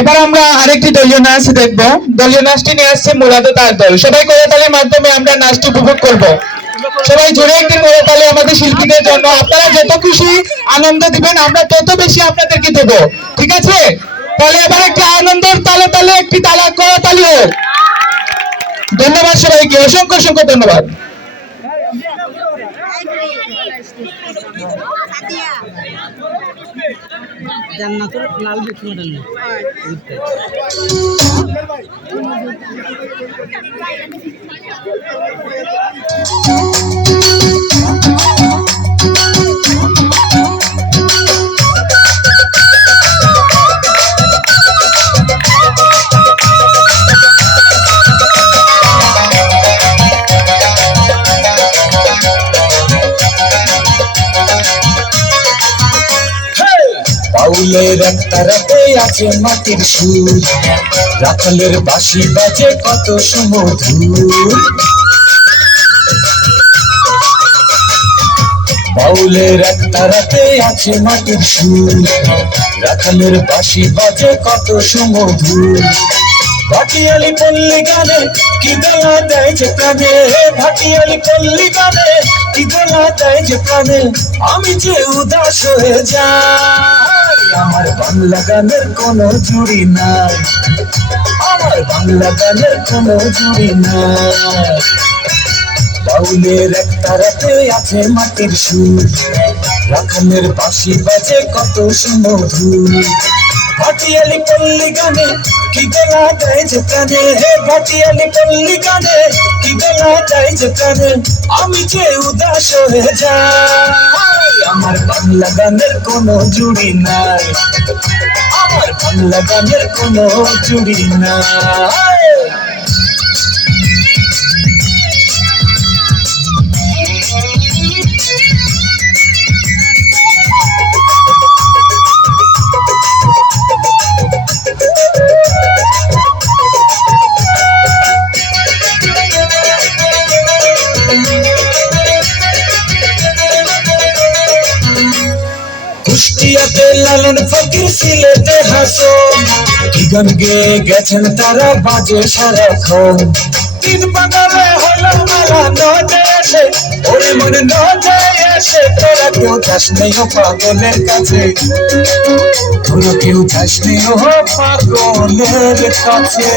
এবার আমরা আরেকটি দলীয় নাচ দেখবো। দলীয় নাচটি নিয়ে আসছে মূলত তার দল। সবাই করতালির মাধ্যমে আমরা নাচটি উপভোগ করব। সবাই জোরে একটি করতালি আমাদের শিল্পীদের জন্য। আপনারা যত খুশি আনন্দ দিবেন আমরা তত বেশি আপনাদেরকে দেব, ঠিক আছে? তাহলে এবার একটি আনন্দের তালে তালে একটি তালা করতালি হোক। ধন্যবাদ সবাইকে, অসংখ্য অসংখ্য ধন্যবাদ। জান্নাতুল লাল বুক মডেল বাউলের একটা রাতে আছে মাটির সুর, রাখালের বাঁশি বাজে কত সুমধুর। বাউলের একটা রাতে আছে মাটির সুর, রাখালের বাঁশি বাজে কত সুমধুর। ভাটিয়ালি পল্লী গানে কি দোলা দেয় যে প্রাণে, ভাটিয়ালি পল্লী গানে কি দোলা দেয় যে প্রাণে। আমি যে উদাস হয়ে যাই, আমার বাংলা গানের কোনো জুড়ি নাই, আমার বাংলা গানের কোনো জুড়ি নাই। বাউলের একটা রাতে আছে মাটির সুর, রাখালের বাঁশি বাজে কত সুমধুর। ভাটিয়ালি পল্লী গানে কি দোলা দেয় যে প্রাণে, ভাটিয়ালি পল্লী গানে কি দোলা দেয় যে প্রাণে। আমি যে উদাস হয়ে যাই, আমার বাংলা গানের কোনো জুড়ি নাই, আমার বাংলা গানের কোনো জুড়ি নাই। কুষ্টিয়াতে লালন ফকির, সিলেটে হাসন, কি গান গেয়ে গেছেন তারা বাজে সারাক্ষণ। তিন বাগানে হলো মেলা নদে এসে, ওরে মনে নদে এসে তোরা কেউ যাস নেই ও পাগলের কাছে, তোরা কেউ যাস নেই ও পাগলের কাছে।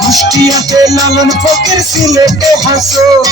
কুষ্টিয়াতে লালন ফকির, সিলেটে হাসন।